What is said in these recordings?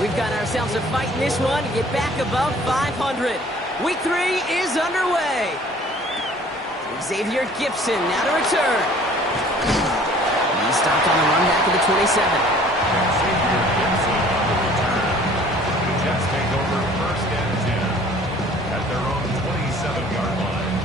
We've got ourselves a fight in this one to get back above 500. Week 3 is underway. Xavier Gipson now to return. He stopped on the run back of the 27. Xavier Gipson on the return. The Jets take over 1st and 10 at their own 27-yard line.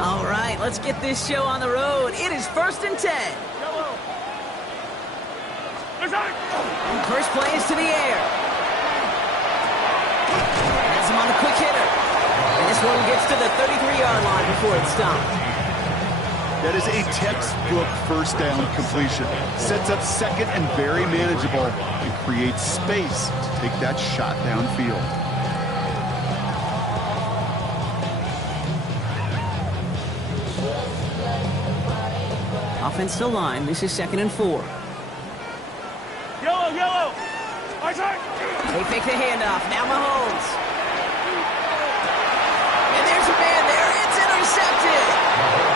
All right, let's get this show on the road. It is 1st and 10. First play is to the air. Has him on the quick hitter. And this one gets to the 33-yard line before it's stopped. That is a textbook first down completion. Sets up second and very manageable and creates space to take that shot downfield. Offensive line, this is 2nd and 4. Yellow! They fake the handoff. Now Mahomes. And there's a man there. It's intercepted.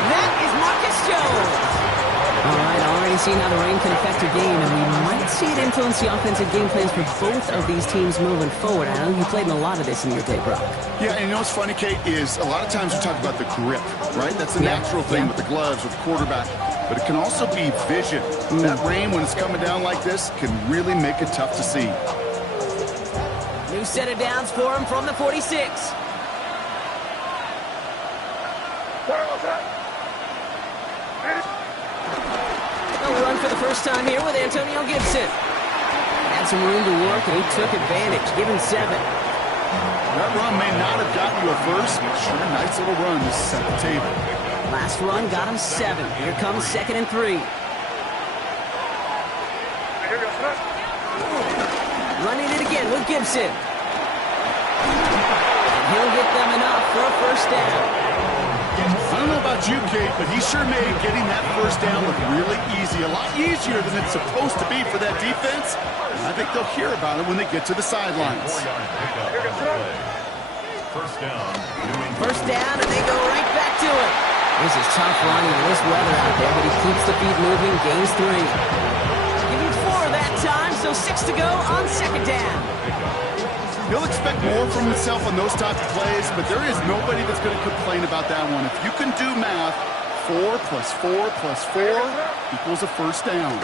That is Marcus Jones. All right, already seen how the rain can affect a game, and we might see it influence the offensive game plans for both of these teams moving forward. I know you played in a lot of this in your day, Brock. Yeah, and you know what's funny, Kate, is a lot of times we talk about the grip, right? That's a natural thing with the gloves, with the quarterback. But it can also be vision. That rain, when it's coming down like this, can really make it tough to see. New set of downs for him from the 46. They'll run for the first time here with Antonio Gibson. Had some room to work, and he took advantage, given 7. That run may not have gotten you a first, but sure, a nice little run to set the table. Last run got him 7. Here comes 2nd and 3. Running it again with Gibson. And he'll get them enough for a first down. I don't know about you, Kate, but he sure made getting that first down look really easy. A lot easier than it's supposed to be for that defense. And I think they'll hear about it when they get to the sidelines. First down, and they go right back to it. This is tough running in this weather out there, but he keeps the feet moving, gains 3. Give him 4 that time, so 6 to go on 2nd down. He'll expect more from himself on those types of plays, but there is nobody that's going to complain about that one. If you can do math, 4 plus 4 plus 4 equals a first down.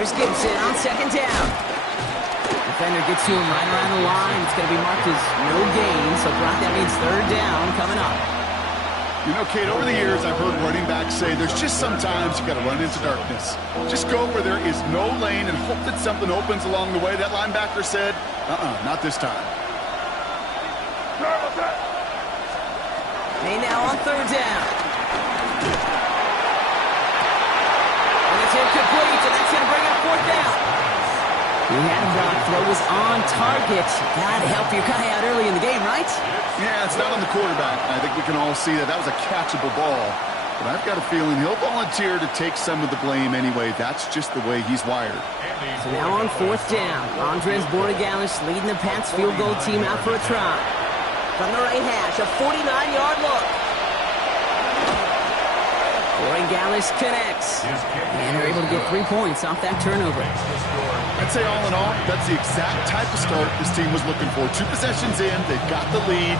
Here's Gibson on 2nd down. Defender gets to him right around the line. It's going to be marked as no gain, so Brock, that means 3rd down coming up. You know, Kate, over the years, I've heard running backs say there's just sometimes you got to run into darkness. Just go where there is no lane and hope that something opens along the way. That linebacker said, not this time. They now on 3rd down. And it's incomplete, and that's going to bring up 4th down. He had him blocked. Throw was on target. Got to help your guy out early in the game, right? Yeah, it's not on the quarterback. I think we can all see that. That was a catchable ball. But I've got a feeling he'll volunteer to take some of the blame anyway. That's just the way he's wired. So now on 4th down, Andres Borregales leading the Pats field goal team out for a try. From the right hash, a 49-yard look. Borregales connects. And they're able to get 3 points off that turnover. I'd say all in all, that's the exact type of start this team was looking for. 2 possessions in, they've got the lead.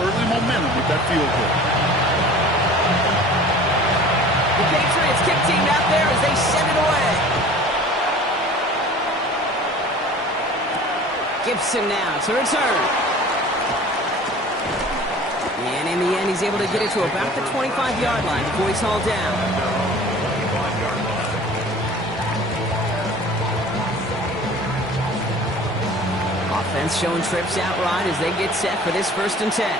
Early momentum with that field goal. The Patriots kick team out there as they send it away. Gibson now to return. And in the end, he's able to get it to about the 25-yard line before he's hauled down. Offense showing trips out right as they get set for this 1st and 10.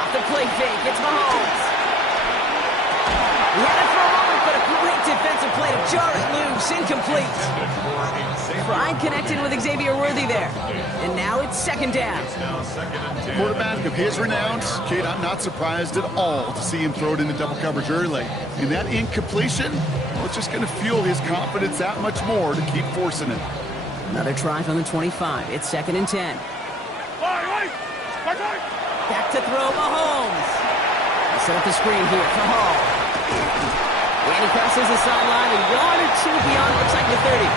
Off the play fake, it's Mahomes. He had it for a moment, but a great defensive play to jar it loose, incomplete. Pride connected with Xavier Worthy there. And now it's 2nd down. Quarterback of his renown, Kate, I'm not surprised at all to see him throw it into double coverage early. And that incompletion, well, it's just going to fuel his confidence that much more to keep forcing it. Another try from the 25. It's 2nd and 10. Back to throw, Mahomes. They set up the screen here for Hall. And he crosses the sideline a yard or two beyond, looks like the 30.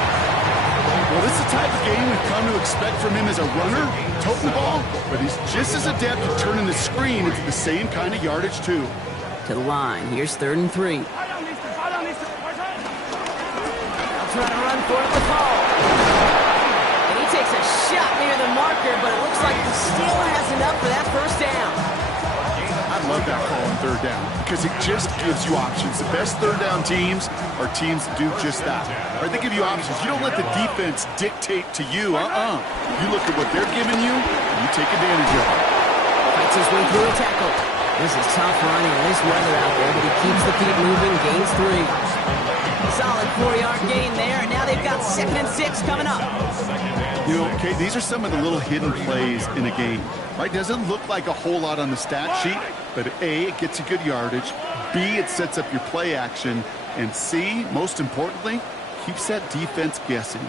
Well, this is the type of game we've come to expect from him as a runner, toting the ball, but he's just as adept at turning the screen into the same kind of yardage, too. To the line. Here's 3rd and 3. They'll try to run for it with Hall. And he takes a shot near the marker, but it looks like he still has enough for that first down. I love that call on 3rd down because it just gives you options. The best 3rd down teams are teams that do just that. Right? They give you options. You don't let the defense dictate to you. You look at what they're giving you, and you take advantage of it. Fights his way through a tackle. This is tough running in this weather out there, but he keeps the feet moving, gains 3. Solid 4-yard gain there, and now they've got 2nd and 6 coming up. You know, okay, these are some of the little hidden plays in a game. Right? Doesn't look like a whole lot on the stat sheet, but A, it gets you good yardage. B, it sets up your play action. And C, most importantly, keeps that defense guessing.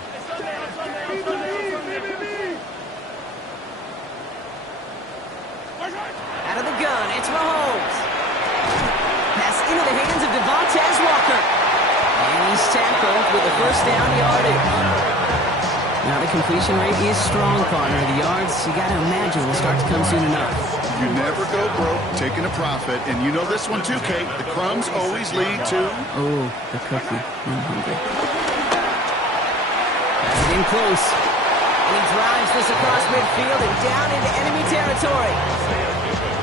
Out of the gun, it's Mahomes. Pass into the hands of Devontae Walker. And he's tackled with the first down yardage. Now the completion rate is strong, partner. The yards, you got to imagine, will start to come soon enough. You never go broke taking a profit. And you know this one too, Kate. The crumbs always lead to... Oh, the cookie. I'm hungry. Pass it in close. And he drives this across midfield and down into enemy territory.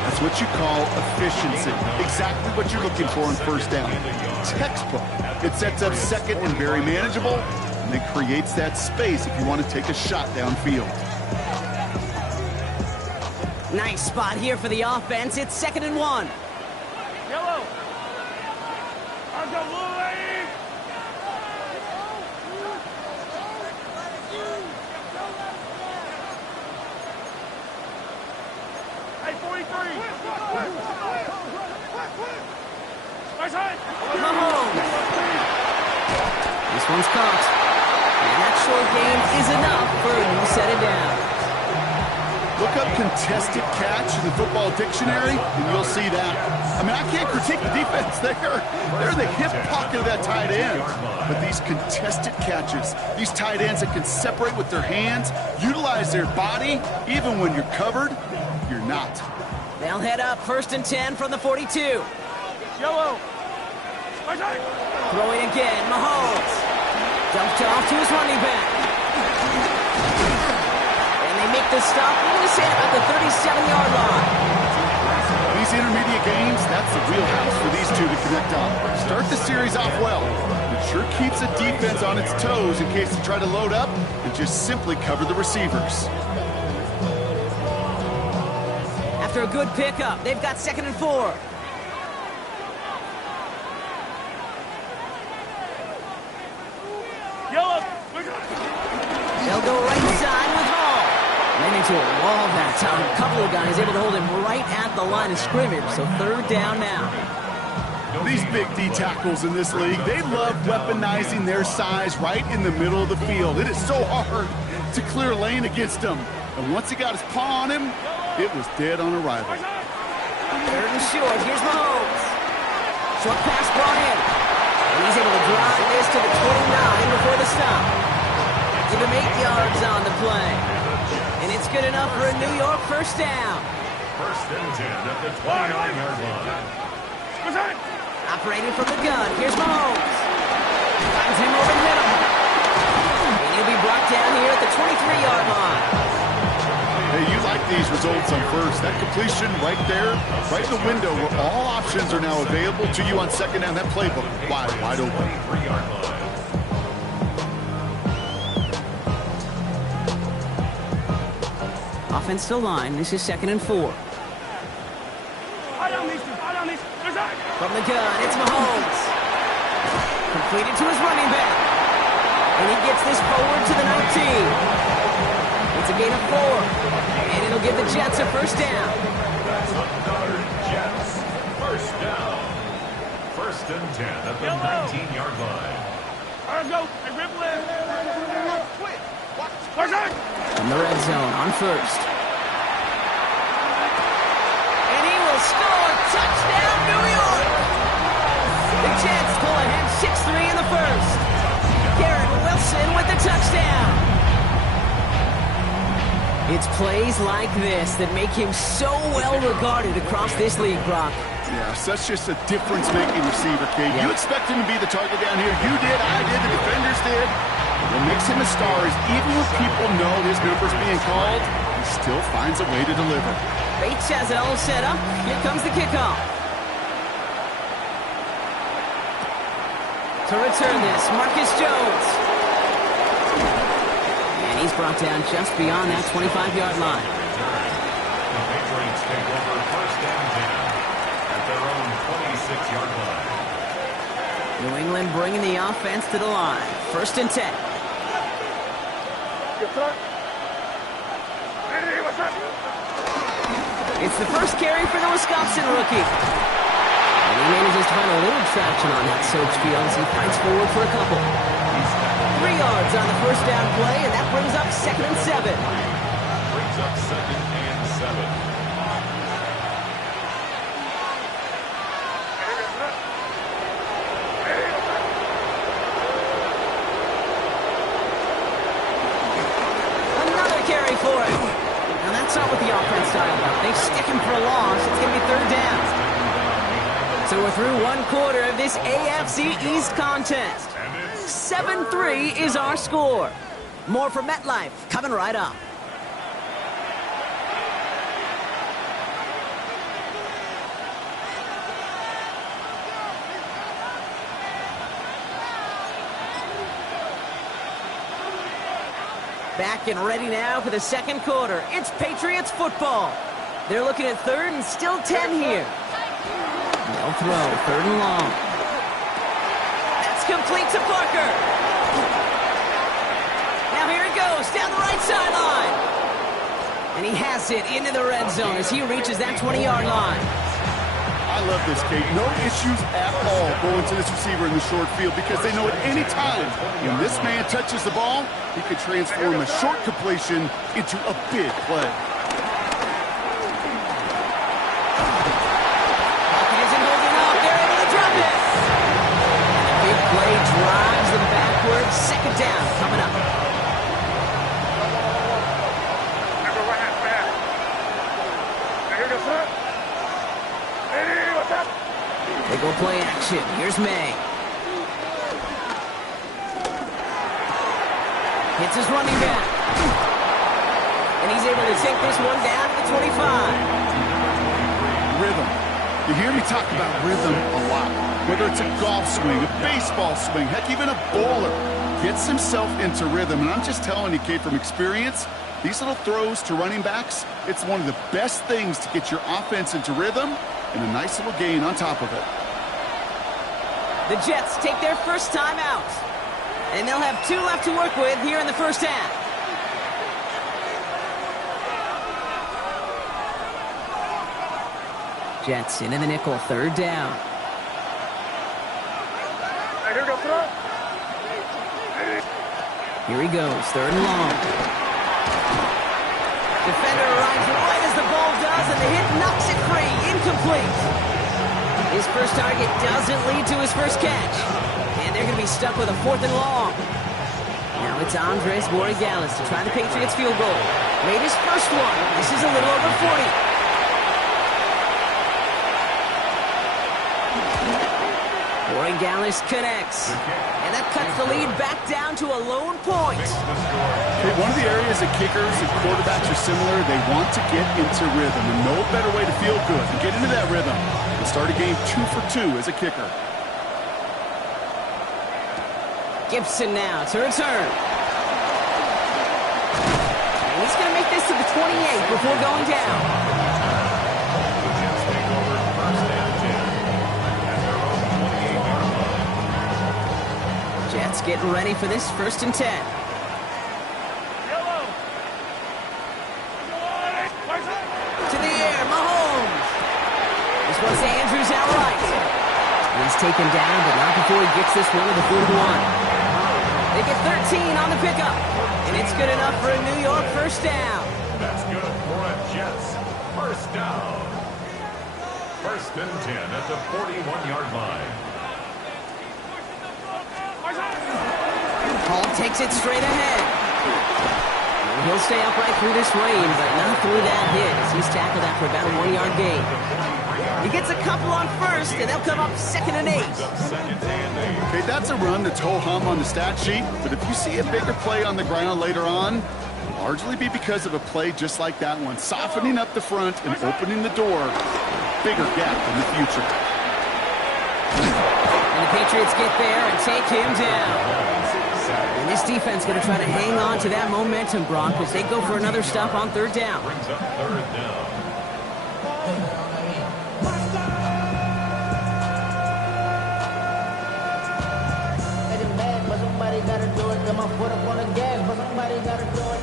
That's what you call efficiency. Exactly what you're looking for in first down. Textbook. It sets up 2nd and very manageable, and it creates that space if you want to take a shot downfield. Nice spot here for the offense. It's 2nd and 1. Yellow. I'll go blue. Hey, 43. Mahomes. This one's caught. And that short gain is enough for him to set it down. Look up contested catch in the football dictionary, and you'll see that. I mean, I can't critique the defense. They're the hip pocket of that tight end. But these contested catches, these tight ends that can separate with their hands, utilize their body, even when you're covered, you're not. They'll head up 1st and 10 from the 42. Yellow. Throwing again, Mahomes. Dumps off to his running back. And they make the stop. We're going to say about the 37-yard line. These intermediate games, that's the wheelhouse for these two to connect on. Start the series off well. It sure keeps the defense on its toes in case they try to load up and just simply cover the receivers. After a good pickup, they've got 2nd and 4. They'll go right side with Hall. Ran into a wall that time. A couple of guys able to hold him right at the line of scrimmage. So 3rd down now. These big D tackles in this league, they love weaponizing their size right in the middle of the field. It is so hard to clear a lane against him. And once he got his paw on him, it was dead on arrival. 3rd and short. Here's Mahomes. Short pass brought in. And he's able to drive this to the 29 before the stop. Give him 8 yards on the play. And it's good enough for a New York first down. 1st and 10 at the 29-yard line. Operating from the gun. Here's Mahomes. Finds him over the middle. And he'll be brought down here at the 23-yard line. Hey, you like these results on first. That completion right there, right in the window where all options are now available to you on 2nd down. That playbook wide open. 23-yard line. Offense to line. This is 2nd and 4. From the gun, it's Mahomes. Completed to his running back. And he gets this forward to the 19. It's a gain of 4. And it'll give the Jets a first down. That's another Jets. First down. 1st and 10 at the 19-yard line. Let's go. Hey, rip left. Quick. In the red zone on first. And he will score. Touchdown, New York. The Jets pull ahead 6-3 in the first. Garrett Wilson with the touchdown. It's plays like this that make him so well regarded across this league, Brock. Yeah, such just a difference-making receiver, Kate. Yeah. You expect him to be the target down here. You did, I did, the defenders did. What makes him a star is even when people know his number's being called, he still finds a way to deliver. Bates has it all set up. Here comes the kickoff. To return this, Marcus Jones. And he's brought down just beyond that 25-yard line. The Patriots take over first and 10 at their own 26-yard line. New England bringing the offense to the line. First and 10. It's the first carry for the Wisconsin rookie. And he manages to find a little traction on that search field as he fights forward for a couple. 3 yards on the first down play, and that brings up 2nd and 7. Brings up 2nd and 7. Another carry for it. Now that's not what the offense style about. They stick him for a loss. It's going to be 3rd down. So we're through one quarter of this AFC East contest. 7-3 is our score. More from MetLife coming right up. Back and ready now for the second quarter. It's Patriots football. They're looking at 3rd and still 10 here. No throw, 3rd and long. That's complete to Parker. Now here he goes, down the right sideline. And he has it into the red zone as he reaches that 20-yard line. I love this, Kate. No issues at all going to this receiver in the short field because they know at any time when this man touches the ball, he could transform a short completion into a big play. Play drives them backwards. 2nd down coming up. They go play action. Here's May. Hits his running back. And he's able to take this one down to the 25. Rhythm. You hear me talk about rhythm a lot. Whether it's a golf swing, a baseball swing, heck, even a bowler gets himself into rhythm. And I'm just telling you, Kate, from experience, these little throws to running backs, it's one of the best things to get your offense into rhythm and a nice little gain on top of it. The Jets take their first time out. And they'll have 2 left to work with here in the first half. Jets into the nickel, 3rd down. Here he goes, 3rd and long. Defender arrives right as the ball does, and the hit knocks it free. Incomplete. His first target doesn't lead to his first catch. And they're going to be stuck with a 4th and long. Now it's Andres Borregales to try the Patriots field goal. Made his first one. This is a little over 40. Borregales connects. And that cuts the lead back down to a lone point. Okay, one of the areas that kickers and quarterbacks are similar, they want to get into rhythm. And no better way to feel good and get into that rhythm than start a game 2 for 2 as a kicker. Gibson now to return. And he's going to make this to the 28 before going down. The Jets take over first and 10 at their own 28-yard line. Jets getting ready for this 1st and 10. To the air, Mahomes. This one's to Andrews outright. He's taken down, but not before he gets this one to the 41. They get 13 on the pickup, and it's good enough for a New York first down. That's good for a Jets first down. First and 10 at the 41-yard line. Hall takes it straight ahead. He'll stay upright through this rain, but not through that hit as he's tackled after about a 1-yard gain. He gets a couple on first, and they'll come up 2nd and 8. Okay, that's a run that's ho-hum on the stat sheet, but if you see a bigger play on the ground later on, it'll largely be because of a play just like that one, softening up the front and opening the door, bigger gap in the future. And the Patriots get there and take him down. And this defense going to try to hang on to that momentum, Brock, as they go for another stop on 3rd down. Brings up 3rd down. Somebody gotta do it. Come on, put up on the gas, but somebody gotta do it.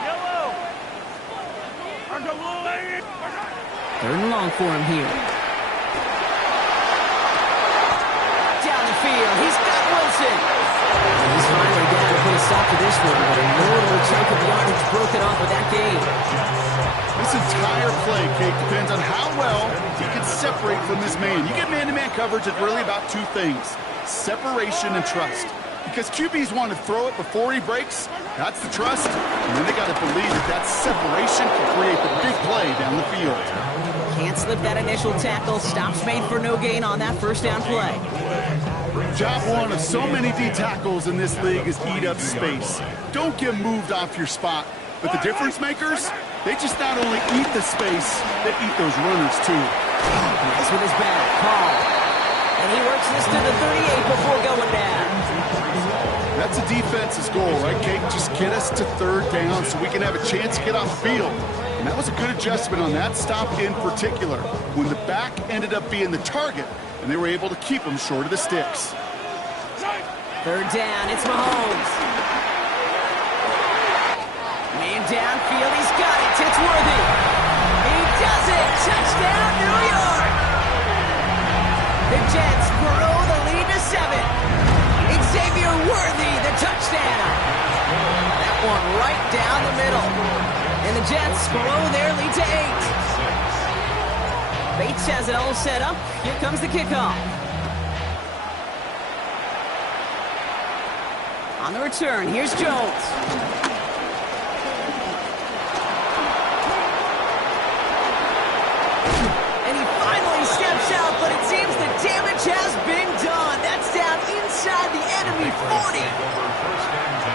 Yellow. Argo blue, lady. 3rd and long for him here. Down the field, he's got Wilson. And he's finally down to put a stop to this one, but a notable chunk of yardage broken off with that game. This entire play, Kate, depends on how well he can separate from his man. You get man-to-man coverage, it's really about 2 things, separation and trust. Because QBs want to throw it before he breaks, that's the trust, and then they got to believe that separation can create the big play down the field. Can't slip that initial tackle. Stops made for no gain on that first down play. Job one of so many D tackles in this league is eat up space. Don't get moved off your spot. But the difference makers, they just not only eat the space, they eat those runners too. Nice with his back, Paul. And he works this to the 38 before going down. That's a defense's goal, right, Kate? Just get us to 3rd down so we can have a chance to get off the field. And that was a good adjustment on that stop in particular, when the back ended up being the target, and they were able to keep him short of the sticks. 3rd down, it's Mahomes. Man downfield, he's got it. It's Worthy. He does it. Touchdown, New York. The Jets grow the lead to 7. Xavier Worthy, the touchdown. That one right down the middle. And the Jets grow their lead to 8. Bates has it all set up. Here comes the kickoff. On the return, here's Jones. And he finally steps out, but it seems the damage has been done. That's down inside the enemy 40.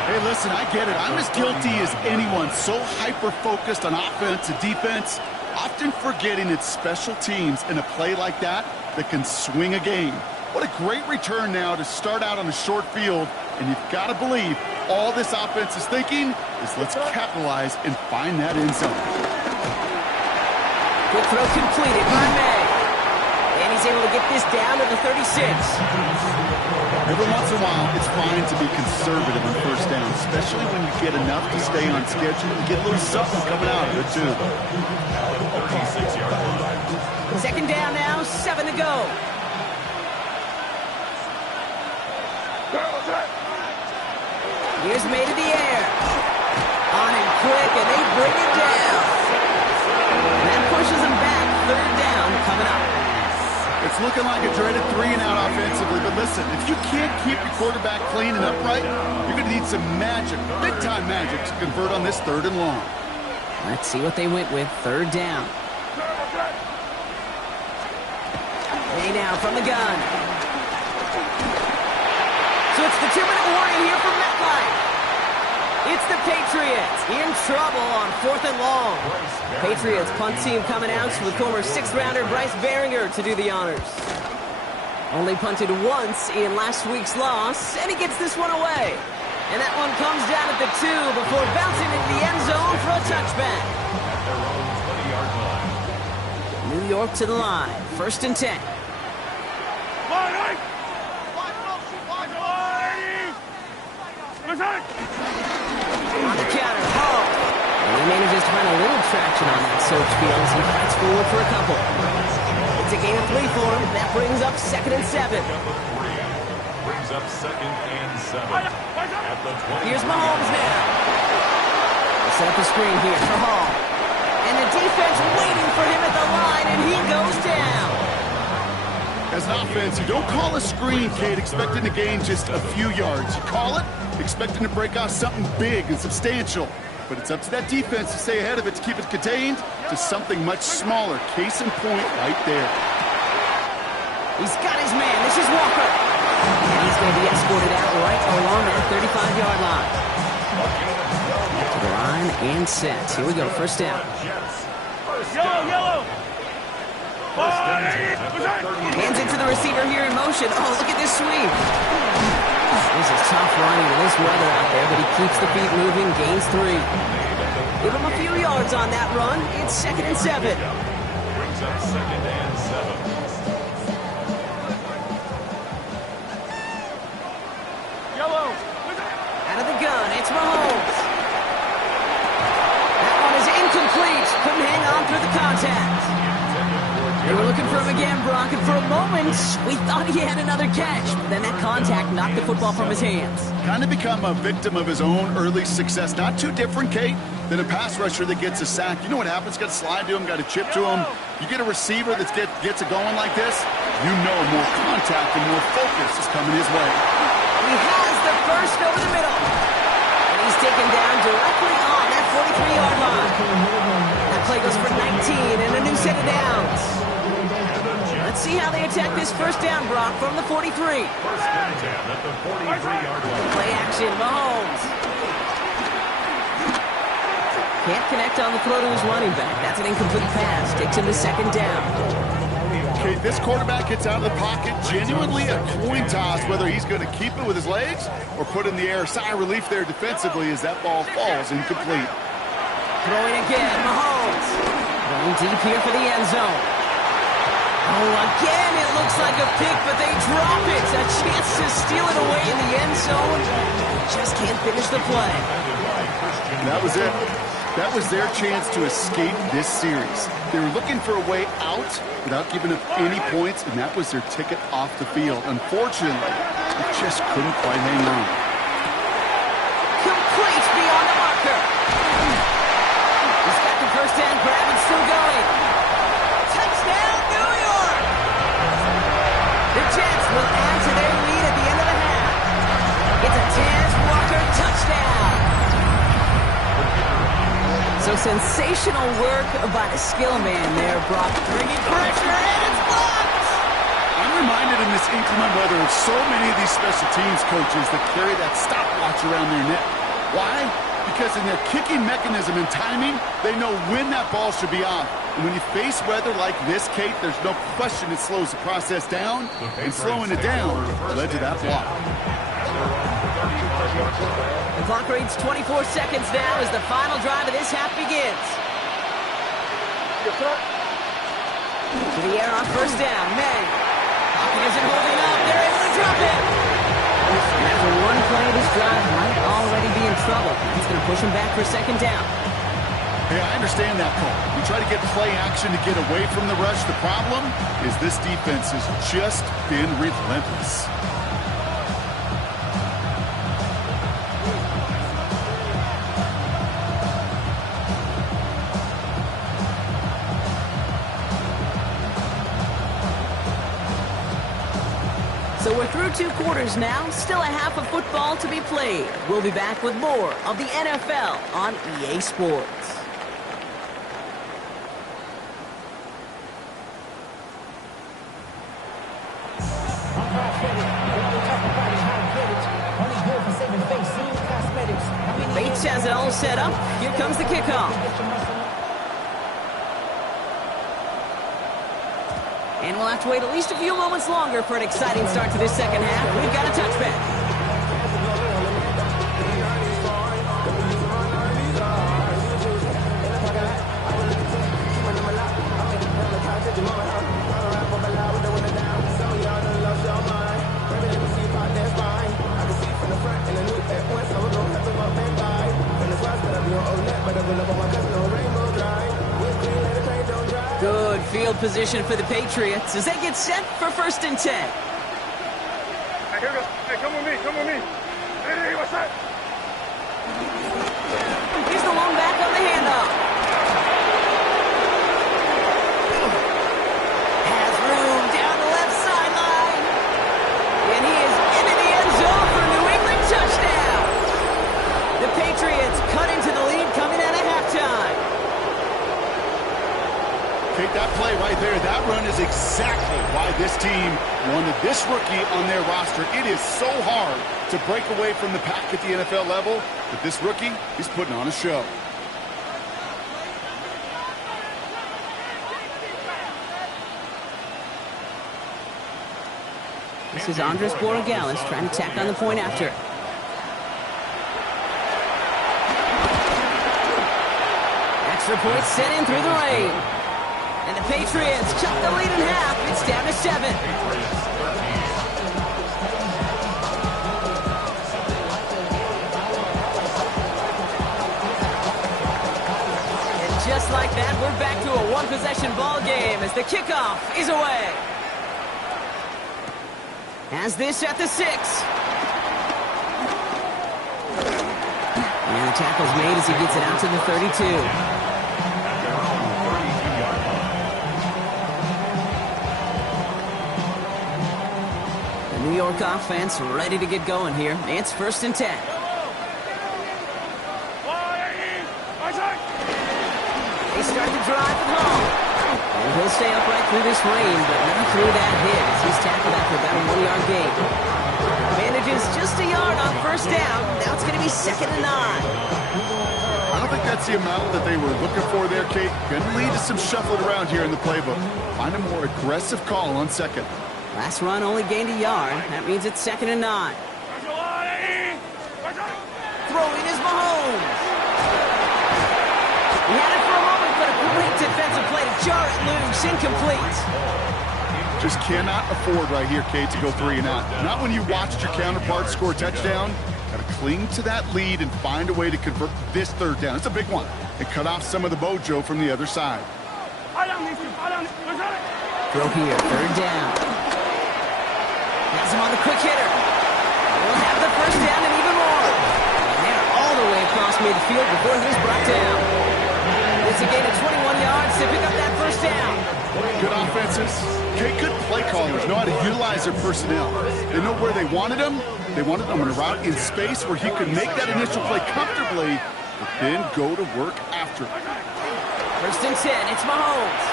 Hey, listen, I get it. I'm as guilty as anyone. So hyper-focused on offense and defense, often forgetting it's special teams in a play like that that can swing a game. What a great return now to start out on a short field, and you've got to believe all this offense is thinking is let's capitalize and find that end zone. Quick throw completed by May. And he's able to get this down to the 36. Every once in a while, it's fine to be conservative on first down, especially when you get enough to stay on schedule and get a little something coming out of it, too. 36-yard line. 2nd down now, 7 to go. Here's May to the air. On him quick, and they bring it down. And that pushes him back. 3rd down coming up. It's looking like a dreaded 3-and-out offensively, but listen, if you can't keep your quarterback clean and upright, you're going to need some magic, big-time magic, to convert on this 3rd and long. Let's see what they went with. 3rd down. May now from the gun. So it's the 2-minute warning here from MetLife. It's the Patriots in trouble on 4th and long. Patriots punt team coming out with former 6th-rounder Bryce Baringer to do the honors. Only punted once in last week's loss, and he gets this one away. And that one comes down at the 2 before bouncing into the end zone for a touchback. New York to the line. 1st and 10. On the counter, Hall. And he manages to find a little traction on that search field as he fights forward for a couple. It's a gain of 3 for him. That brings up 2nd and 7. brings up 2nd and 7. At the 20. Here's Mahomes now. They'll set up a screen here for Hall. And the defense waiting for him at the line, and he goes down. As an offense, you don't call a screen, Kate, expecting to gain just a few yards. You call it expecting to break off something big and substantial. But it's up to that defense to stay ahead of it, to keep it contained to something much smaller. Case in point right there. He's got his man. This is Walker. And he's going to be escorted out right along that 35-yard line. To the line and set. Here we go. First down. Yellow. Hands it to the receiver here in motion. Oh, look at this sweep. This is tough running in this weather out there, but he keeps the feet moving, gains 3. Give him a few yards on that run. It's 2nd and 7. Brings up 2nd and 7. Yellow. Out of the gun, it's Mahomes. That one is incomplete. Couldn't hang on through the contact. They were looking for him again, Brock, and for a moment, we thought he had another catch. But then that contact knocked the football from his hands. Kind of become a victim of his own early success. Not too different, Kate, than a pass rusher that gets a sack. You know what happens? Got to slide to him, got to chip to him. You get a receiver that gets it going like this, you know more contact and more focus is coming his way. He has the first over the middle. And he's taken down directly on that 43-yard line. That play goes for 19 and a new set of downs. Let's see how they attack this first down, Brock, from the 43. First and 10 at the 43-yard line. Play action, Mahomes. Can't connect on the throw to his running back. That's an incomplete pass. Takes him to 2nd down. Okay, this quarterback gets out of the pocket. Genuinely a coin toss whether he's going to keep it with his legs or put in the air. Sigh of relief there defensively as that ball falls incomplete. Throwing again, Mahomes. Going deep here for the end zone. Oh, again, it looks like a pick, but they drop it. A chance to steal it away in the end zone. Just can't finish the play. That was it. That was their chance to escape this series. They were looking for a way out without giving up any points, and that was their ticket off the field. Unfortunately, they just couldn't quite hang on. Complete beyond the marker. He's got the first down grab and still going. Touchdown, New York! The Jets will add to their lead at the end of the half. It's a Taz Walker touchdown. So sensational work by the skill man there, Brock. Bringing pressure, and it's blocked! I'm reminded in this inclement weather of so many of these special teams coaches that carry that stopwatch around their neck. Why? Because in their kicking mechanism and timing, they know when that ball should be off. And when you face weather like this, Kate, there's no question it slows the process down, and slowing it down led to that block. The clock reads 24 seconds now as the final drive of this half begins. To the air on first down, May. Pocket isn't holding up. They're able to drop it. And after one play, this drive might already be in trouble. He's going to push him back for 2nd down. Hey, I understand that call. You try to get play action to get away from the rush. The problem is this defense has just been relentless. So we're through 2 quarters now, still a half of football to be played. We'll be back with more of the NFL on EA Sports. Bates has it all set up. Here comes the kickoff. And we'll have to wait at least a few moments longer for an exciting start to this second half. We've got a touchback. Good field position for the Patriots as they get set for 1st and 10. Hey, here we go. Hey, come with me. Come with me. Hey, what's that? He's the one back on the handoff. Has room down the left sideline. And he is into the end zone for a New England touchdown. The Patriots cut into the lead coming out of halftime. Kate, that play right there, that run is exactly why this team wanted this rookie on their roster. It is so hard to break away from the pack at the NFL level, but this rookie is putting on a show. This is Andres Borregales trying to tack on the point after. Extra point set in through the rain. And the Patriots cut the lead in half. It's down to 7. And just like that, we're back to a one-possession ball game as the kickoff is away. Has this at the 6. And the tackle's made as he gets it out to the 32. New York offense ready to get going here. It's 1st and 10. They start the drive at home. And he'll stay upright through this rain, but not through that hit as he's tackled after about a 1-yard gain. Manages just a yard on 1st down. Now it's going to be 2nd and 9. I don't think that's the amount that they were looking for there, Kate. Going to lead to some shuffle around here in the playbook. Find a more aggressive call on 2nd. Last run only gained a yard. That means it's 2nd and 9. Throwing is Mahomes. He had it for a moment, but a great defensive play to jar it loose. Incomplete. Just cannot afford right here, Kate, to go 3 and out. Not when you watched your counterpart score a touchdown. Got to cling to that lead and find a way to convert this 3rd down. It's a big one. And cut off some of the mojo from the other side. Throw here, 3rd down. Has him on the quick hitter. We'll have the 1st down and even more. And they're all the way across midfield before he's brought down. It's a gain of 21 yards to pick up that 1st down. Good offenses. Good play callers know how to utilize their personnel. They know where they wanted him. They wanted him on a route in space where he could make that initial play comfortably, but then go to work after. 1st and 10. It's Mahomes.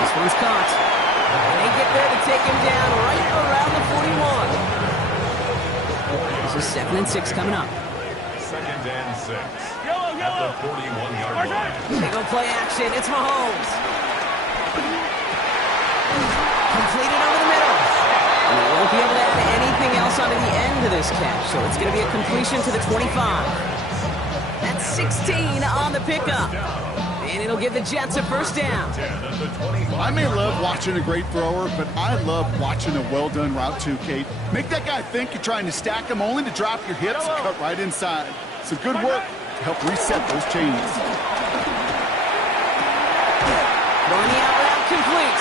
This one's caught. And they get there to take him down right around the 41. This is 2nd and 6 coming up. 2nd and 6. At the 41-yard line. They go play action. It's Mahomes. Completed over the middle. And they won't be able to add anything else onto the end of this catch, so it's going to be a completion to the 25. That's 16 on the pickup. And it'll give the Jets a 1st down. I may love watching a great thrower, but I love watching a well-done route too, Kate. Make that guy think you're trying to stack him only to drop your hips and cut right inside. Some good work to help reset those chains. Throwing the out route complete.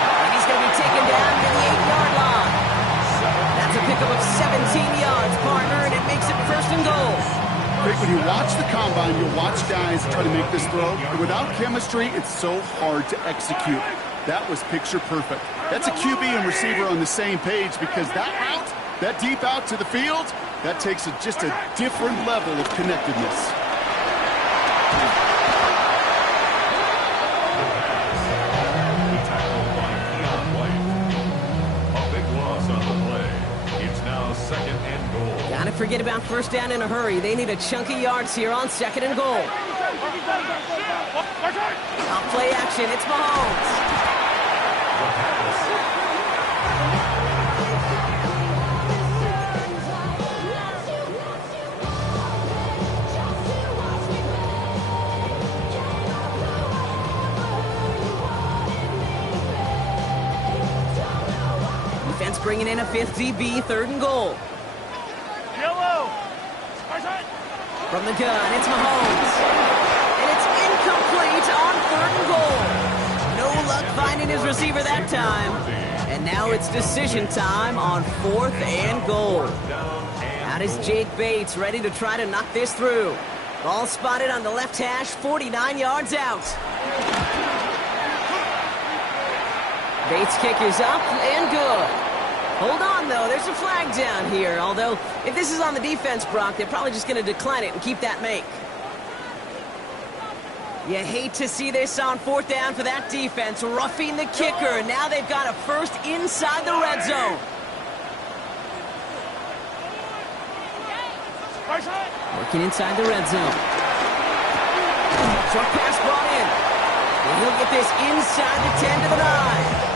And he's going to be taken down to the 8-yard line. That's a pickup of 17 yards, partner, and it makes it 1st and goal. When you watch the combine, you'll watch guys try to make this throw. And without chemistry, it's so hard to execute. That was picture perfect. That's a QB and receiver on the same page because that route, that deep out to the field, that takes just a different level of connectedness. Forget about 1st down in a hurry. They need a chunky yards here on 2nd and goal. Off play action. It's Mahomes. Defense bringing in a 5th DB, 3rd and goal. From the gun, it's Mahomes. And it's incomplete on 3rd and goal. No luck finding his receiver that time. And now it's decision time on 4th and goal. Out is Jake Bates, ready to try to knock this through. Ball spotted on the left hash, 49 yards out. Bates' kick is up and good. Hold on, though. There's a flag down here. Although, if this is on the defense, Brock, they're probably just going to decline it and keep that make. You hate to see this on 4th down for that defense, roughing the kicker. Now they've got a first inside the red zone. Working inside the red zone. Short pass brought in. And he'll get this inside the 10 to the 9.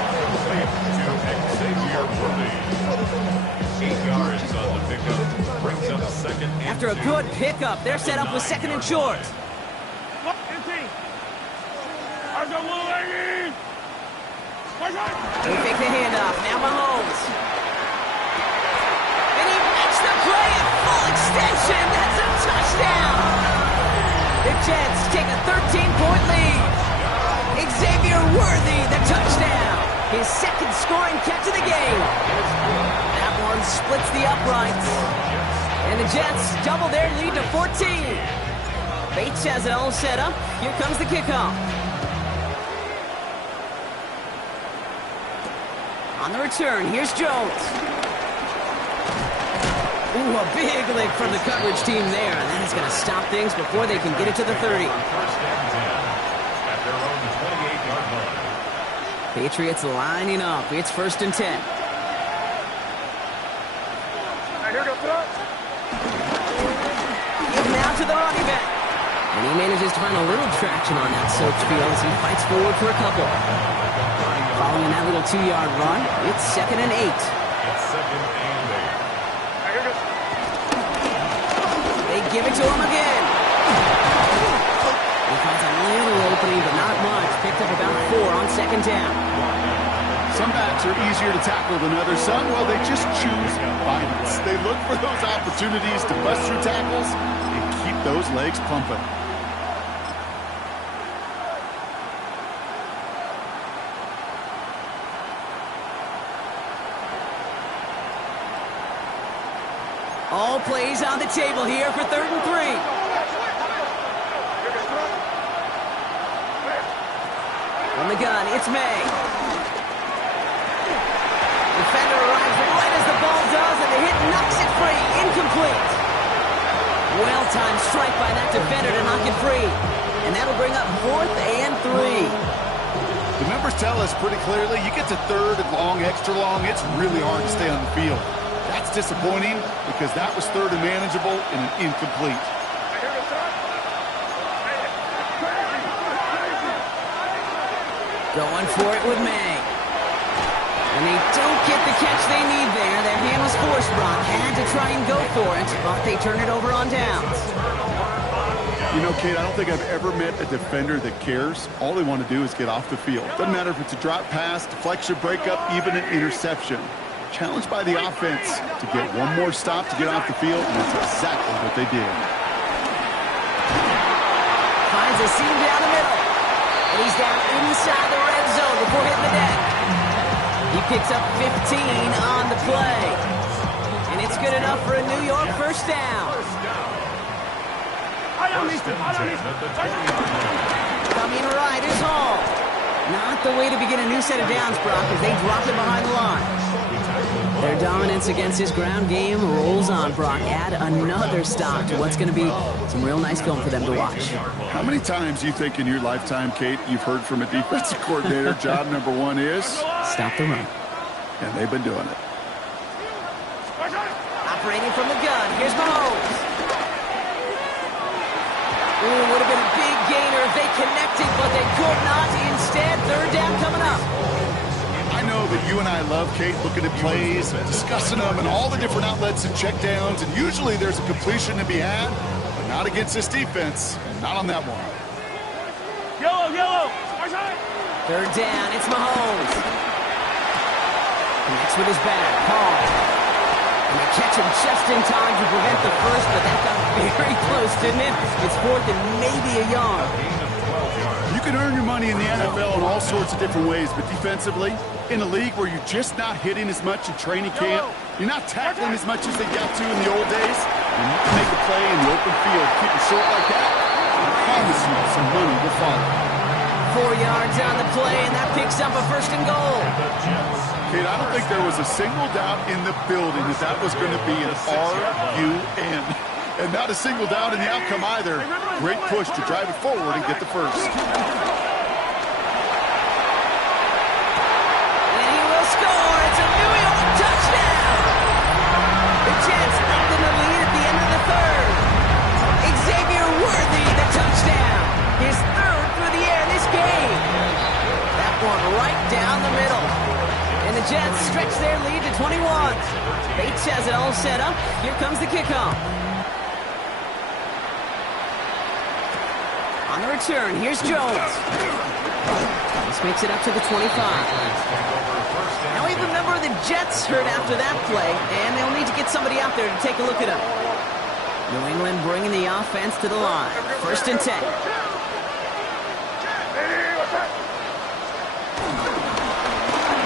After a good pickup, they're set up with 2nd and short. They fake the handoff. Now Mahomes. And he makes the play at full extension. That's a touchdown. The Jets take a 13-point lead. Xavier Worthy, the touchdown. His 2nd scoring catch of the game. That one splits the uprights. And the Jets double their lead to 14. Bates has it all set up. Here comes the kickoff. On the return, here's Jones. Ooh, a big lick from the coverage team there, and that is going to stop things before they can get it to the 30. At their own 28-yard line. Patriots lining up. It's 1st and 10. Give now to the running back. And he manages to find a little traction on that soaked field as he fights forward for a couple. Following that little 2-yard run, it's 2nd and 8. It's 2nd and 8. They give it to him again. He finds a little opening, but not much. Picked up about 4 on 2nd down. Some backs are easier to tackle than others. Some, well, they just choose violence. They look for those opportunities to bust through tackles and keep those legs pumping. All plays on the table here for 3rd and 3. From the gun, it's May. Defender arrives right as the ball does, and the hit knocks it free. Incomplete. Well-timed strike by that defender to knock it free. And that'll bring up 4th and 3. The numbers tell us pretty clearly, you get to 3rd and long, extra long, it's really hard to stay on the field. That's disappointing because that was 3rd and manageable and an incomplete. Going for it with May. And they don't get the catch they need there. Their hand was forced, Brock. Had to try and go for it, but they turn it over on downs. You know, Kate, I don't think I've ever met a defender that cares. All they want to do is get off the field. Doesn't matter if it's a drop pass, deflection, breakup, even an interception. Challenged by the offense to get one more stop to get off the field, and that's exactly what they did. Finds a seam down the middle. And he's down inside the red zone before hitting the deck. He picks up 15 on the play. And it's good enough for a New York 1st down. Coming right is Hall. Not the way to begin a new set of downs, Brock, as they drop it behind the line. Their dominance against his ground game rolls on, Brock. Add another stop to what's going to be some real nice film for them to watch. How many times do you think in your lifetime, Kate, you've heard from a defensive coordinator, job number 1 is? Stop the run. And they've been doing it. Operating from the gun, here's Mahomes. Ooh, would have been a big gainer if they connected, but they could not. Instead, 3rd down coming up. I know that you and I love, Kate, looking at plays, discussing them, and all the different outlets and checkdowns, and usually there's a completion to be had, but not against this defense, and not on that one. Yellow! 3rd down, it's Mahomes. Connects with his back, Paul. And they catch him just in time to prevent the first, but that got very close, didn't it? It's 4th and maybe a yard. You can earn your money in the NFL in all sorts of different ways, but defensively, in a league where you're just not hitting as much in training camp, you're not tackling as much as they got to in the old days, and you can make a play in the open field, keep it short like that, I promise you some money will follow. 4 yards on the play, and that picks up a 1st and goal. Kate, I don't think there was a single doubt in the building that that was going to be an R-U-N. And not a single doubt in the outcome either. Great push to drive it forward and get the first. And he will score. It's a New York touchdown. The Jets up in the lead at the end of the 3rd. Xavier Worthy, the touchdown. His 3rd through the air this game. That one right down the middle. And the Jets stretch their lead to 21. Bates has it all set up. Here comes the kickoff. On the return, here's Jones. This makes it up to the 25. Now even a member of the Jets hurt after that play, and they'll need to get somebody out there to take a look at him. New England bringing the offense to the line. 1st and 10.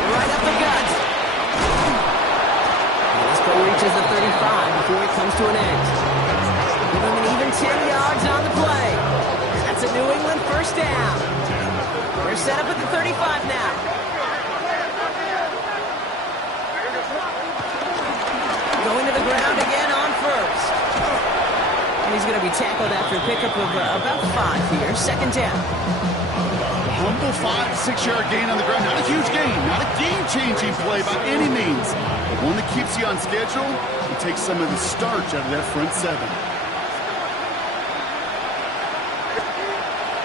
Right up the gut. This play reaches the 35 before it comes to an end. Give him an even 10 yards on the play. That's a New England 1st down. They're set up at the 35 now. Going to the ground again on 1st. And he's going to be tackled after a pickup of about 5 here. 2nd down. Humble 5 to 6 yard gain on the ground. Not a huge gain, not a game-changing play by any means. But one that keeps you on schedule and takes some of the starch out of that front 7.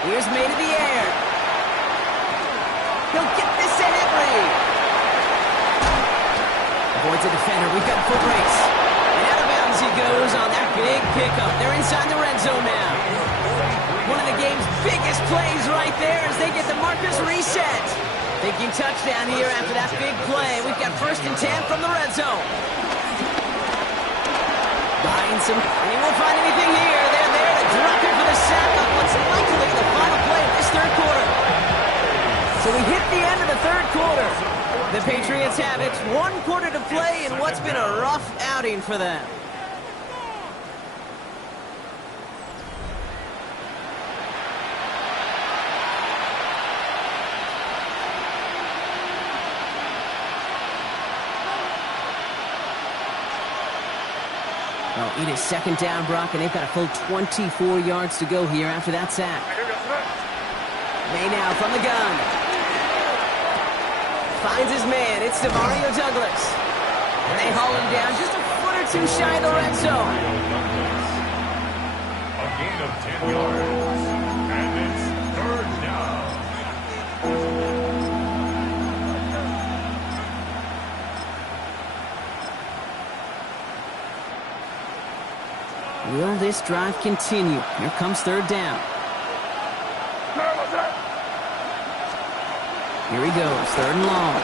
Here's May to the air. He'll get this to Henry. Avoids a defender. We've got a foot race. And out of bounds he goes on that big pickup. They're inside the red zone now. One of the game's biggest plays right there as they get the markers reset. Thinking touchdown here after that big play. We've got 1st and 10 from the red zone. Buying some, and he won't find anything here. They're there to drop him for the sack on what's likely the final play of this 3rd quarter. So we hit the end of the 3rd quarter. The Patriots have it. 1 quarter to play in what's been a rough outing for them. Well, it is 2nd down, Brock, and they've got a full 24 yards to go here after that sack. May now from the gun. Finds his man. It's Demario Douglas. And they haul him down just a foot or 2 shy of the red zone. A gain of 10 yards. And it's 3rd down. Will this drive continue? Here comes 3rd down. Here he goes, 3rd and long.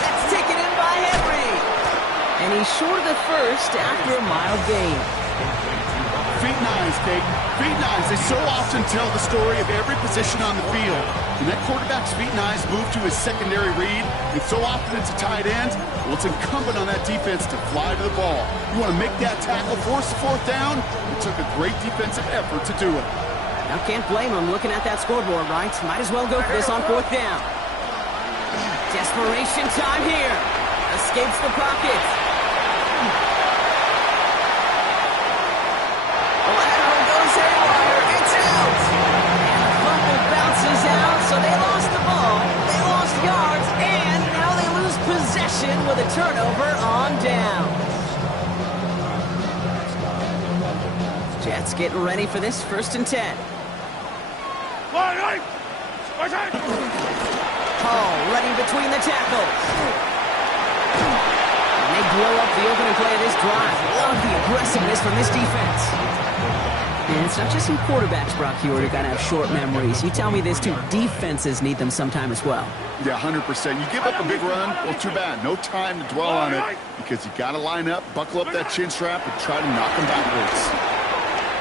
That's taken in by Henry. And he's short of the 1st after a mild gain. Feet nines, Kate. Feet nines. They so often tell the story of every position on the field. When that quarterback's feet nines move to his secondary read, and so often it's a tight end, well, it's incumbent on that defense to fly to the ball. You want to make that tackle, force the 4th down. It took a great defensive effort to do it. Now can't blame him looking at that scoreboard, right? Might as well go for this on 4th down. Desperation time here. Escapes the pocket. Lateral goes haywire. It's out. And the fumble bounces out, so they lost the ball. They lost yards, and now they lose possession with a turnover on down. Jets getting ready for this 1st and 10. Hall running between the tackles. And they blow up the opening play of this drive. Love the aggressiveness from this defense. And it's not just some quarterbacks, Brock Huard, who got to have short memories. You tell me this too. Defenses need them sometime as well. Yeah, 100%. You give up a big run, well, too bad. No time to dwell on it because you got to line up, buckle up that chin strap, and try to knock them backwards.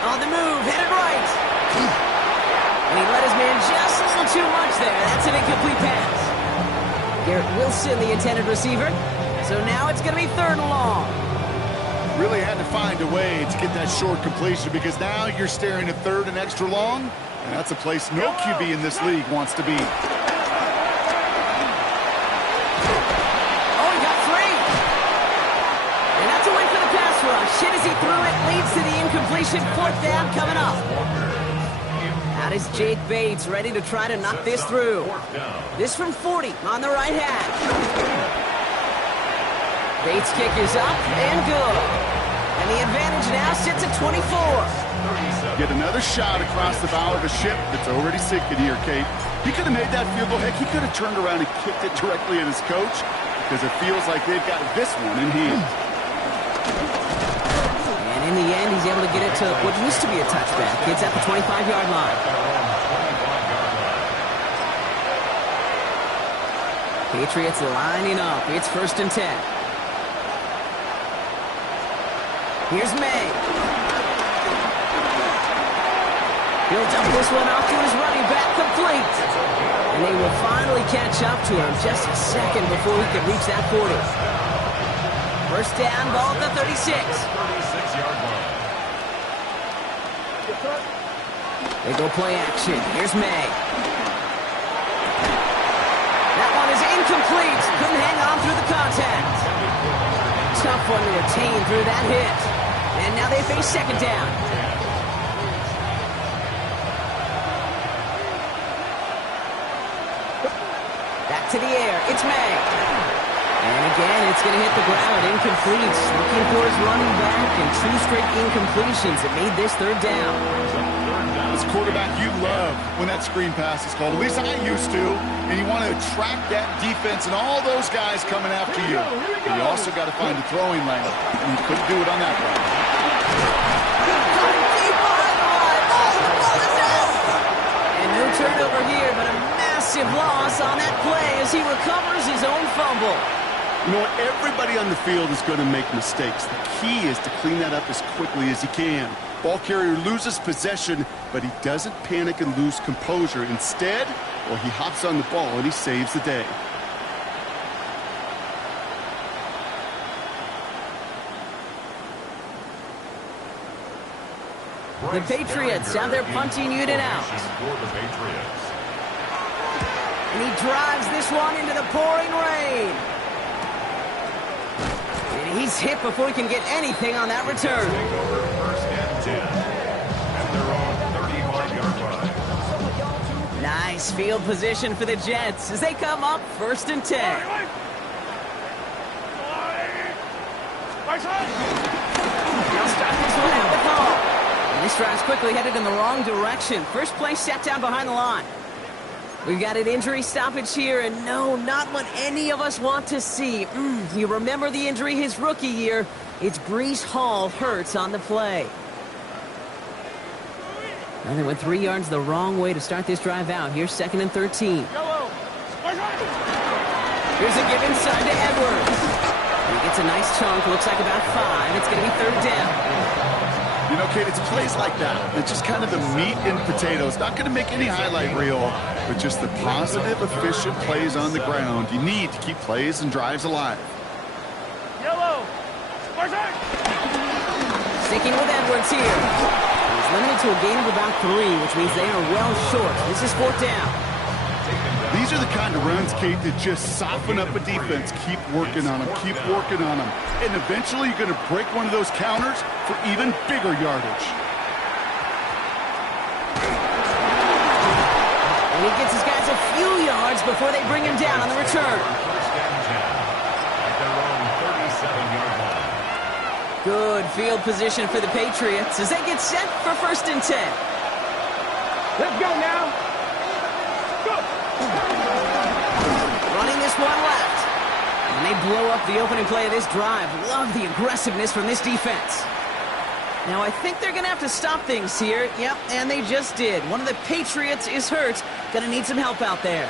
On the move, headed right. And he let his man just a little too much there. That's an incomplete pass. Garrett Wilson, the intended receiver. So now it's going to be 3rd and long. Really had to find a way to get that short completion because now you're staring at 3rd and extra long, and that's a place no QB in this league wants to be. Oh, he got free. And that's a win for the pass rush. Shit as he threw it leads to the incompletion. 4th down coming up. Out is Jake Bates, ready to try to knock this through. This from 40 on the right hash. Bates' kick is up and good. And the advantage now sits at 24. Get another shot across the bow of a ship that's already sinking here, Kate. He could have made that field goal. Heck, he could have turned around and kicked it directly at his coach because it feels like they've got this one in hand. And in the end, he's able to get it to what used to be a touchback. It's at the 25-yard line. Patriots lining up. It's 1st and 10. Here's May. He'll dump this one off to his running back, complete. And they will finally catch up to him just a second before he can reach that 40. 1st down, ball at the 36. 36-yard line. They go play action. Here's May. That one is incomplete. Couldn't hang on through the contact. Tough one to retain through that hit. And now they face 2nd down. Back to the air. It's May. And again, it's going to hit the ground. Incomplete. Looking for his running back, and 2 straight incompletions that made this 3rd down. As quarterback, you love when that screen pass is called. At least I used to. And you want to attract that defense and all those guys coming after you. But you also got to find a throwing lane. And you couldn't do it on that one. And no turnover here, but a massive loss on that play as he recovers his own fumble. You know what? Everybody on the field is going to make mistakes. The key is to clean that up as quickly as he can. Ball carrier loses possession, but he doesn't panic and lose composure. Instead, well, he hops on the ball and he saves the day. The Patriots have their punting unit out. And he drives this one into the pouring rain. And he's hit before he can get anything on that return. 1st and 10 at their own 35-yard line. Nice field position for the Jets as they come up 1st and 10. They'll start this one out with Hall. And this drive's quickly headed in the wrong direction. First play set down behind the line. We've got an injury stoppage here, and no, not what any of us want to see. You remember the injury his rookie year. It's Breece Hall hurts on the play. And they went 3 yards the wrong way to start this drive out. Here's 2nd and 13. Here's a give inside to Edwards. He gets a nice chunk, looks like about 5. It's going to be 3rd down. You know, Kate, it's plays like that. It's just kind of the meat and potatoes. Not going to make any highlight reel, but just the positive, efficient plays on the ground. You need to keep plays and drives alive. Sticking with Edwards here. He's limited to a gain of about 3, which means they are well short. This is 4th down. These are the kind of runs, Kate, that just soften up a defense. Keep working on them. Keep working on them. And eventually you're going to break one of those counters for even bigger yardage. And he gets his guys a few yards before they bring him down on the return. 1st and 10 at their own 37-yard line. Good field position for the Patriots as they get set for 1st and 10. Let's go now. Go. Running this one left. And they blow up the opening play of this drive. Love the aggressiveness from this defense. Now, I think they're going to have to stop things here. Yep, and they just did. One of the Patriots is hurt. Going to need some help out there.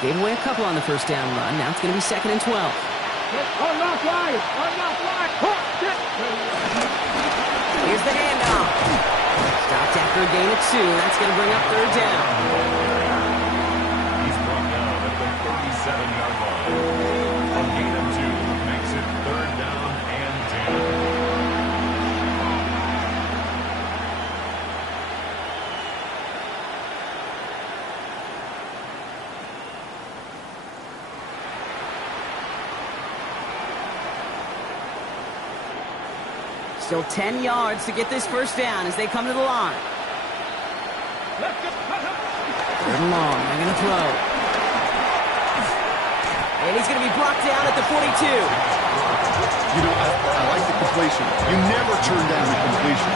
Gave away a couple on the 1st down run. Now it's going to be 2nd and 12. Unlock line. Unlock line. Here's the handoff. Stop After a gain of 2, that's going to bring up third down. He's brought down at the 37-yard line. A gain of 2 makes it third down and 10. Still 10 yards to get this first down as they come to the line. Third and long. They're going to throw. And he's going to be brought down at the 42. You know, I like the completion. You never turn down the completion.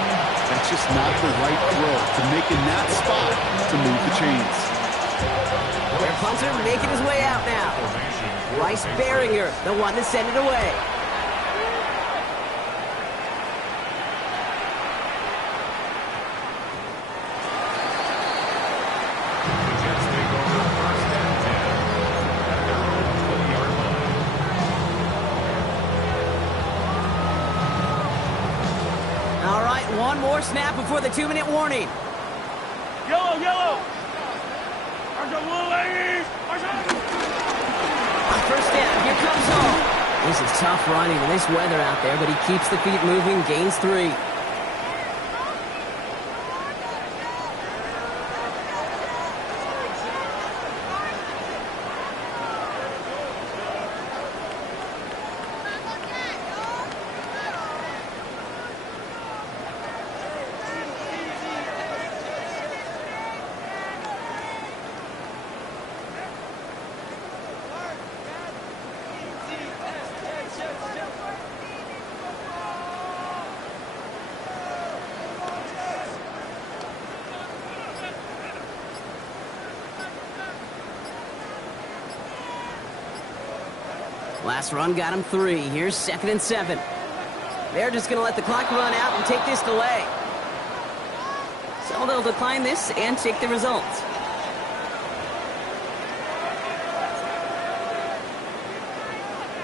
That's just not the right throw to make in that spot to move the chains. Their punter making his way out now. Bryce Baringer, the one to send it away. One more snap before the 2-minute warning. Yellow, yellow. On first down, here comes home. This is tough running in this weather out there, but he keeps the feet moving, gains 3. Last run got him 3. Here's 2nd and 7. They're just going to let the clock run out and take this delay. So they'll decline this and take the results.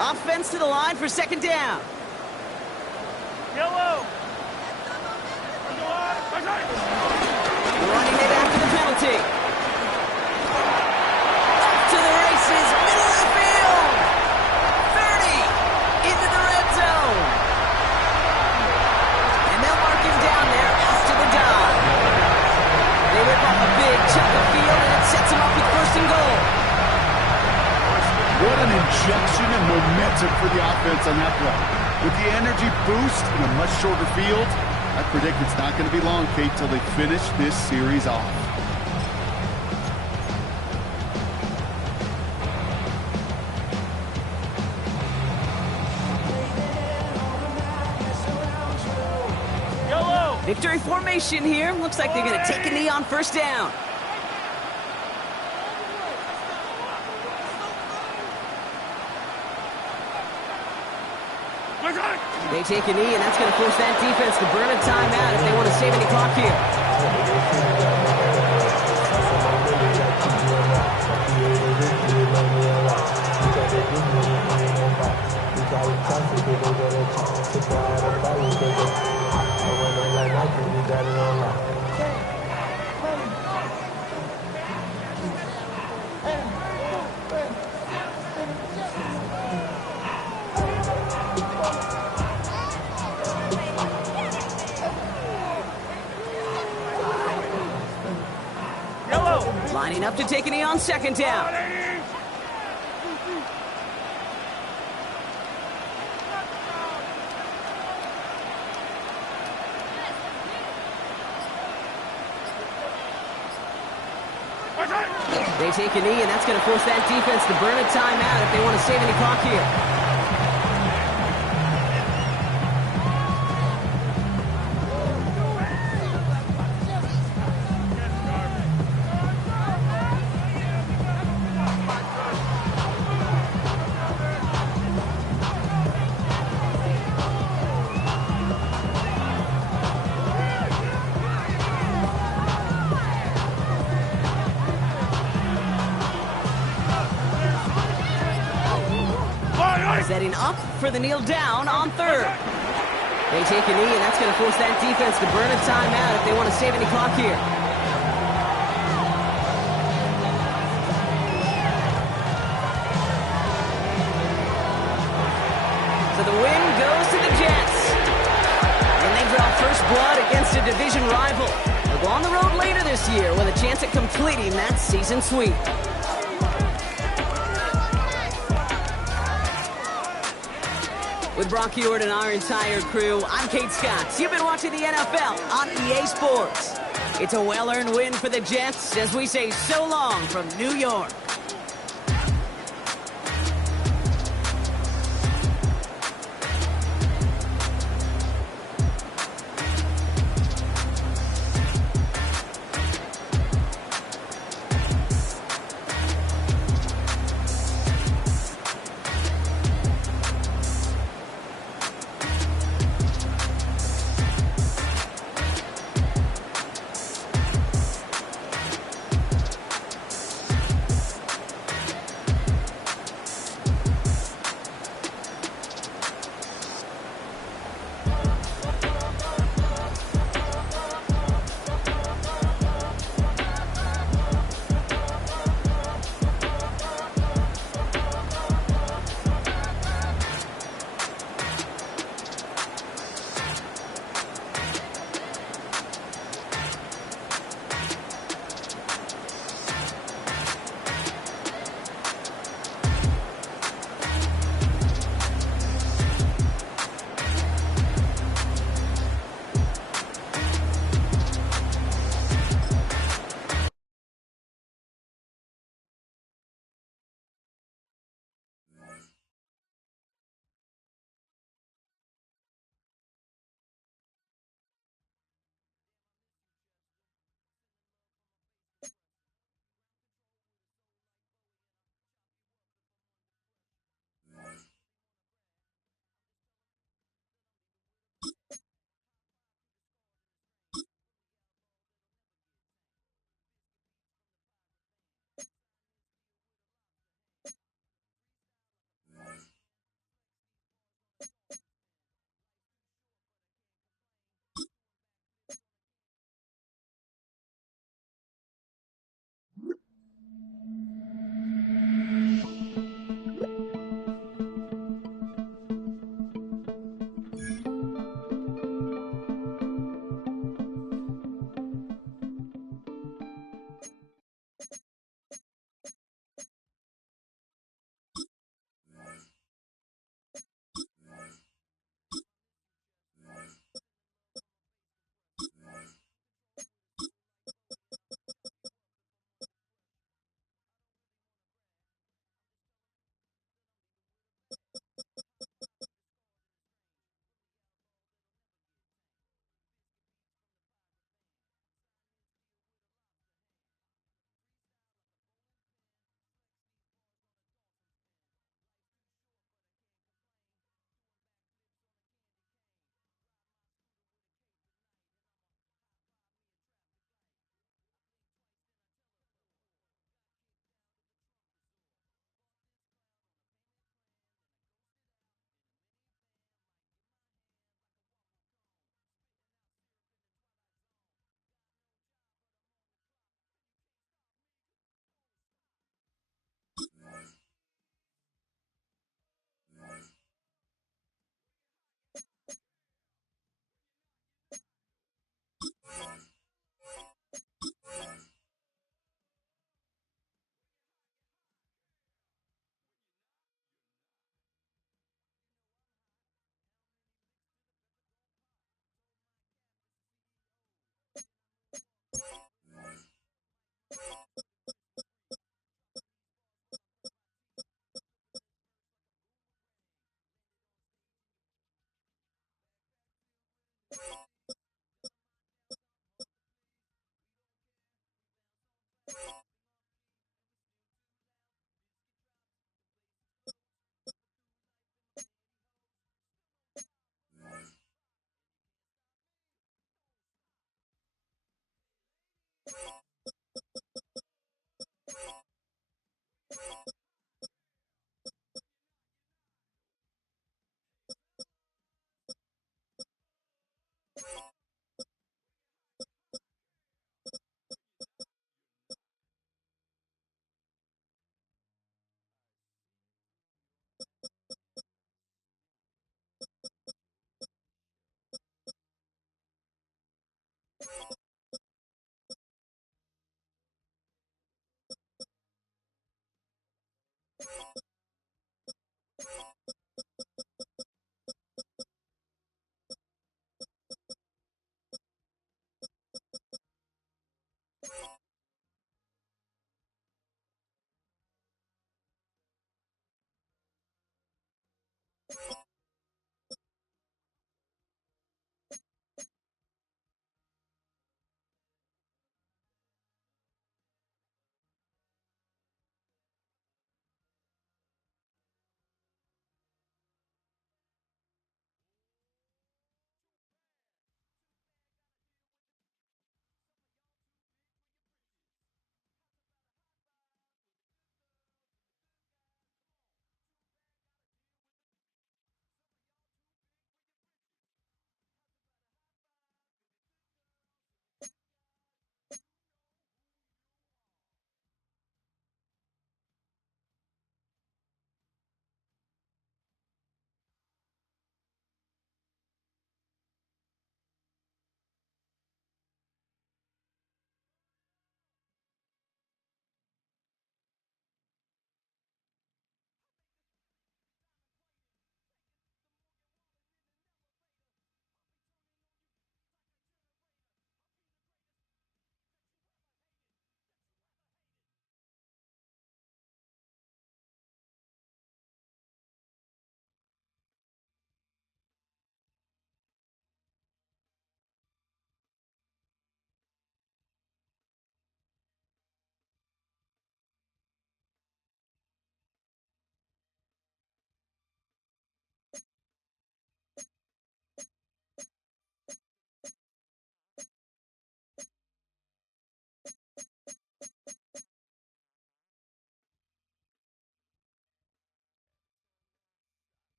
Offense to the line for 2nd down. Yellow. Running it after the penalty. Off to the races, middle of the field. 30 into the red zone. And they'll mark him down there after the dive. They rip off a big chunk of field, and it sets him up with 1st and goal. What an injection of momentum for the offense on that play. With the energy boost in a much shorter field, I predict it's not going to be long, Kate, till they finish this series off. Yellow. Victory formation here. Looks like they're going to take a knee on 1st down. They take a knee, and that's going to force that defense to burn a timeout if they want to save any clock here. Lining up to take a knee on 2nd down. They take a knee, and that's going to force that defense to burn a timeout if they want to save any clock here. Setting up for the kneel down on 3rd. They take a knee, and that's going to force that defense to burn a timeout if they want to save any clock here. So the win goes to the Jets. And they draw first blood against a division rival. They'll go on the road later this year with a chance at completing that season sweep. With Brock Huard and our entire crew, I'm Kate Scott. You've been watching the NFL on EA Sports. It's a well-earned win for the Jets as we say so long from New York.